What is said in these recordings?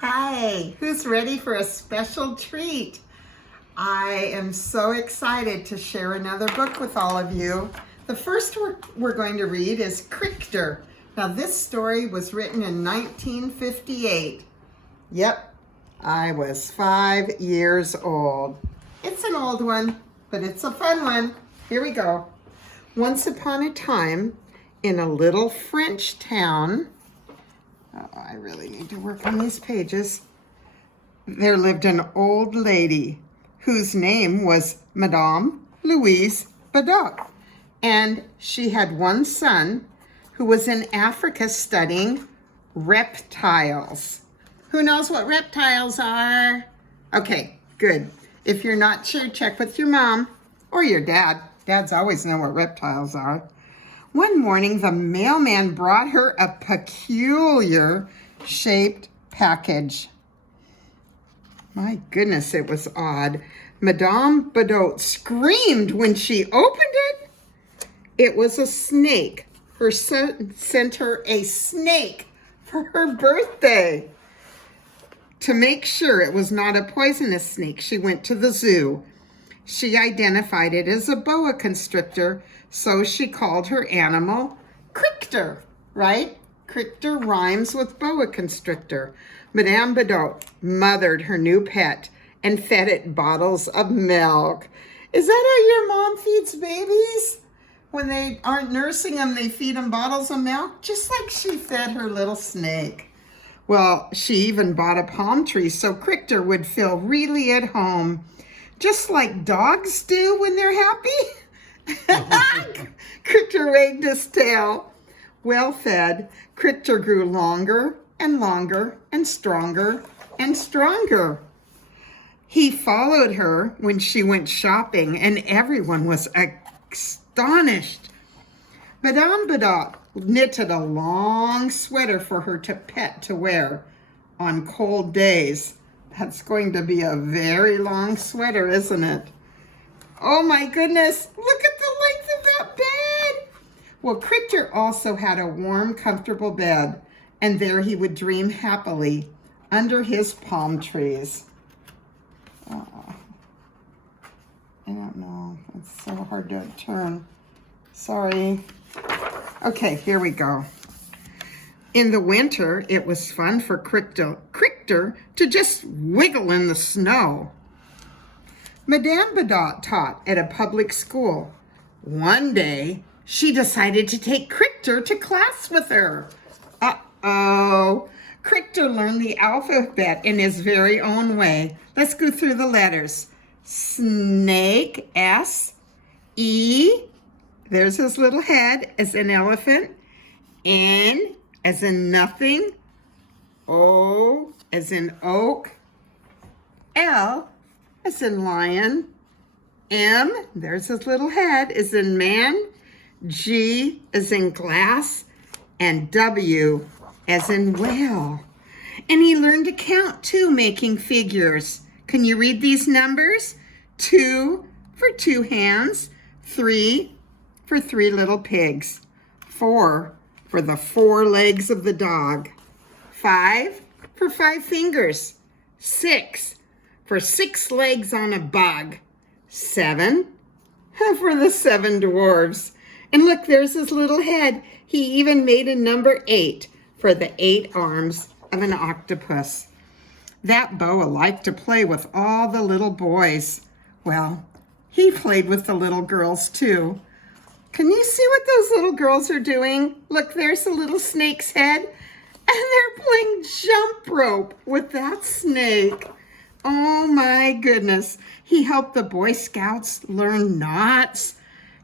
Hi, who's ready for a special treat? I am so excited to share another book with all of you. The first we're going to read is Crictor. Now this story was written in 1958. Yep, I was 5 years old. It's an old one, but it's a fun one. Here we go. Once upon a time, in a little French town, I really need to work on these pages. There lived an old lady whose name was Madame Louise Badoc. And she had one son who was in Africa studying reptiles. Who knows what reptiles are? Okay, good. If you're not sure, check with your mom or your dad. Dads always know what reptiles are. One morning, the mailman brought her a peculiar shaped package. My goodness, it was odd. Madame Badoc screamed when she opened it. It was a snake. Her son sent her a snake for her birthday. To make sure it was not a poisonous snake, she went to the zoo. She identified it as a boa constrictor, so she called her animal Crictor, right? Crictor rhymes with boa constrictor. Madame Badoc mothered her new pet and fed it bottles of milk. Is that how your mom feeds babies? When they aren't nursing them, they feed them bottles of milk, just like she fed her little snake. Well, she even bought a palm tree so Crictor would feel really at home, just like dogs do when they're happy. Crictor wagged his tail. Well fed, Crictor grew longer and longer and stronger and stronger. He followed her when she went shopping, and everyone was astonished. Madame Badoc knitted a long sweater for her pet to wear on cold days. That's going to be a very long sweater, isn't it? Oh my goodness, look at the length of that bed. Well, Crictor also had a warm, comfortable bed, and there he would dream happily under his palm trees. Oh, I don't know, it's so hard to turn. Sorry. Okay, here we go. In the winter, it was fun for Crictor to just wiggle in the snow. Madame Badoc taught at a public school. One day, she decided to take Crictor to class with her. Uh-oh. Crictor learned the alphabet in his very own way. Let's go through the letters. Snake, S, E, there's his little head as an elephant, N as in nothing, O as in oak, L as in lion, M, there's his little head, as in man, G as in glass, and W as in whale. And he learned to count too, making figures. Can you read these numbers? 2 for 2 hands, 3 for 3 little pigs, 4 for the 4 legs of the dog, 5 for 5 fingers, 6 for 6 legs on a bug, 7 for the 7 dwarves. And look, there's his little head. He even made a number 8 for the 8 arms of an octopus. That boa liked to play with all the little boys. Well, he played with the little girls too. Can you see what those little girls are doing? Look, there's a little snake's head, and they're playing jump rope with that snake. Oh my goodness. He helped the Boy Scouts learn knots.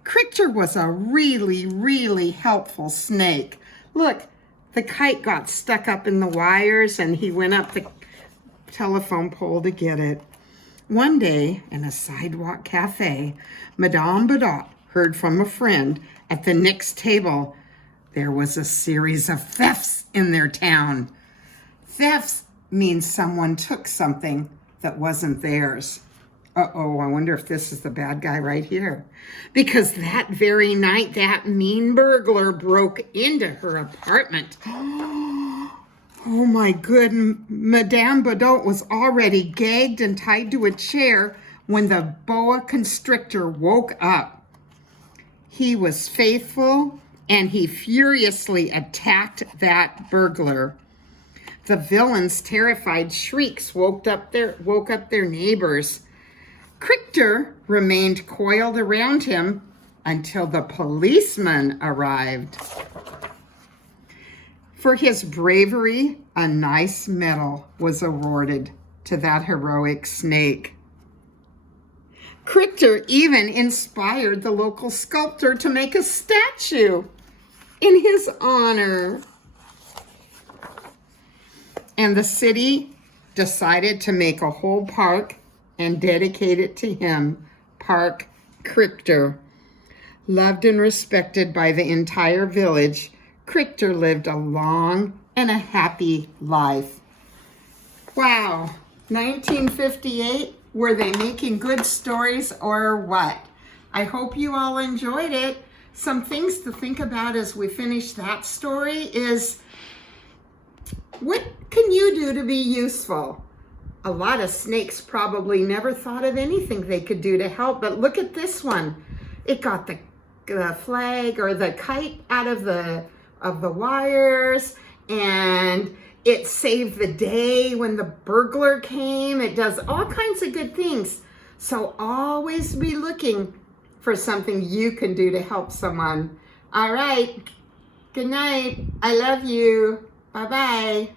Crictor was a really, really helpful snake. Look, the kite got stuck up in the wires, and he went up the telephone pole to get it. One day, in a sidewalk cafe, Madame Badoc heard from a friend at the next table there was a series of thefts in their town. Thefts means someone took something that wasn't theirs. Uh-oh, I wonder if this is the bad guy right here. Because that very night, that mean burglar broke into her apartment. Oh my good, Madame Baudot was already gagged and tied to a chair when the boa constrictor woke up. He was faithful and he furiously attacked that burglar. The villain's terrified shrieks woke up their neighbors. Crictor remained coiled around him until the policeman arrived. For his bravery, a nice medal was awarded to that heroic snake. Crictor even inspired the local sculptor to make a statue in his honor. And the city decided to make a whole park and dedicate it to him, Park Crictor. Loved and respected by the entire village, Crictor lived a long and a happy life. Wow, 1958, were they making good stories or what? I hope you all enjoyed it. Some things to think about as we finish that story is, what can you do to be useful? A lot of snakes probably never thought of anything they could do to help, but look at this one. It got the flag or the kite out of the wires, and it saved the day when the burglar came. It does all kinds of good things. So always be looking for something you can do to help someone. All right, good night. I love you. Bye-bye.